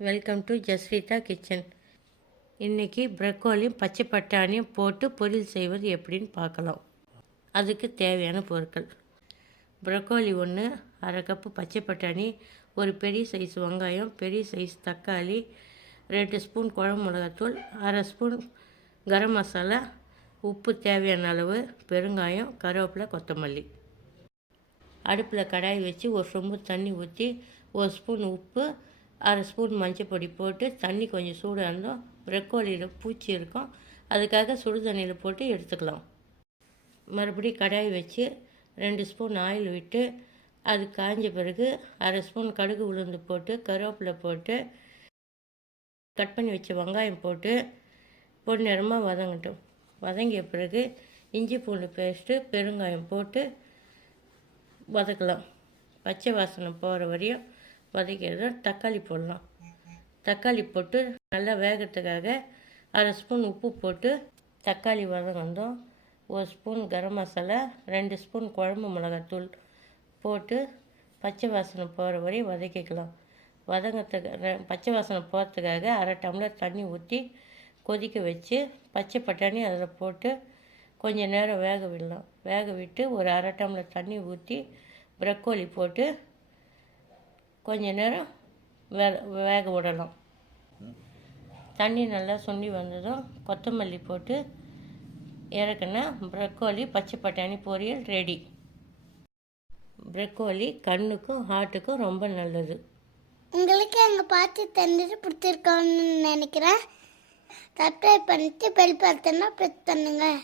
Welcome to ஜஸ்ரீதா kitchen. இன்றைக்கி ப்ரக்கோலியும் பச்சை பட்டாணியும் போட்டு பொரியல் செய்வது எப்படின்னு பார்க்கலாம். அதுக்கு தேவையான பொருட்கள்: ப்ரக்கோலி ஒன்று, அரை கப்பு பச்சை பட்டாணி, ஒரு பெரிய சைஸ் வெங்காயம், பெரிய சைஸ் தக்காளி, 2 ஸ்பூன் குழம்பு மிளகாத்தூள், அரை ஸ்பூன் கரம் மசாலா, உப்பு தேவையான அளவு, பெருங்காயம், கருவேப்பிலை, கொத்தமல்லி. அடுப்பில் கடாய் வச்சு ஒரு சொம்பு தண்ணி ஊற்றி 1 ஸ்பூன் உப்பு, அரை ஸ்பூன் மஞ்சள் பொடி போட்டு தண்ணி கொஞ்சம் சூடாக இருந்தோம். ப்ரக்கோலியில் பூச்சி இருக்கும், அதுக்காக சுடு தண்ணியில் போட்டு எடுத்துக்கலாம். மறுபடியும் கடாய் வச்சு 2 ஸ்பூன் ஆயில் விட்டு அது காய்ஞ்ச பிறகு அரை ஸ்பூன் கடுகு உளுந்து போட்டு கருவேப்பிலை போட்டு கட் பண்ணி வச்ச வெங்காயம் போட்டு பொன்னிறமாக வதங்கட்டும். வதங்கிய பிறகு இஞ்சி பூண்டு பேஸ்ட்டு, பெருங்காயம் போட்டு வதக்கலாம். பச்சை வாசனை போகிற வரையும் வதக்கிறது. தக்காளி போடலாம். தக்காளி போட்டு நல்லா வேகிறதுக்காக அரை ஸ்பூன் உப்பு போட்டு தக்காளி வதங்கந்தோம். 1 ஸ்பூன் கரம் மசாலா, 2 ஸ்பூன் குழம்பு மிளகாத்தூள் போட்டு பச்சை வாசனை போகிற வரையும் வதக்கிக்கலாம். வதங்கிறதுக்கு பச்சை வாசனை போகிறதுக்காக அரை டம்ளர் தண்ணி ஊற்றி கொதிக்க வச்சு பச்சை பட்டாணி அதில் போட்டு கொஞ்சம் நேரம் வேக விடலாம். வேக விட்டு ஒரு அரை டம்ளர் தண்ணி ஊற்றி ப்ரக்கோலி போட்டு கொஞ்ச நேரம் வேக விடலாம். தண்ணி நல்லா சுண்டி வந்ததும் கொத்தமல்லி போட்டு இறக்குனா ப்ரக்கோலி பச்சை பட்டாணி பொரியல் ரெடி. ப்ரக்கோலி கண்ணுக்கும் ஹார்ட்டுக்கும் ரொம்ப நல்லது. உங்களுக்கு எங்கள் பார்த்து தந்துட்டு பிடிச்சிருக்கோன்னு நினைக்கிறேன். சப்ஸ்கிரைப் பண்ணிட்டு பெல் பட்டனை ப்ரெஸ் பண்ணுங்கள்.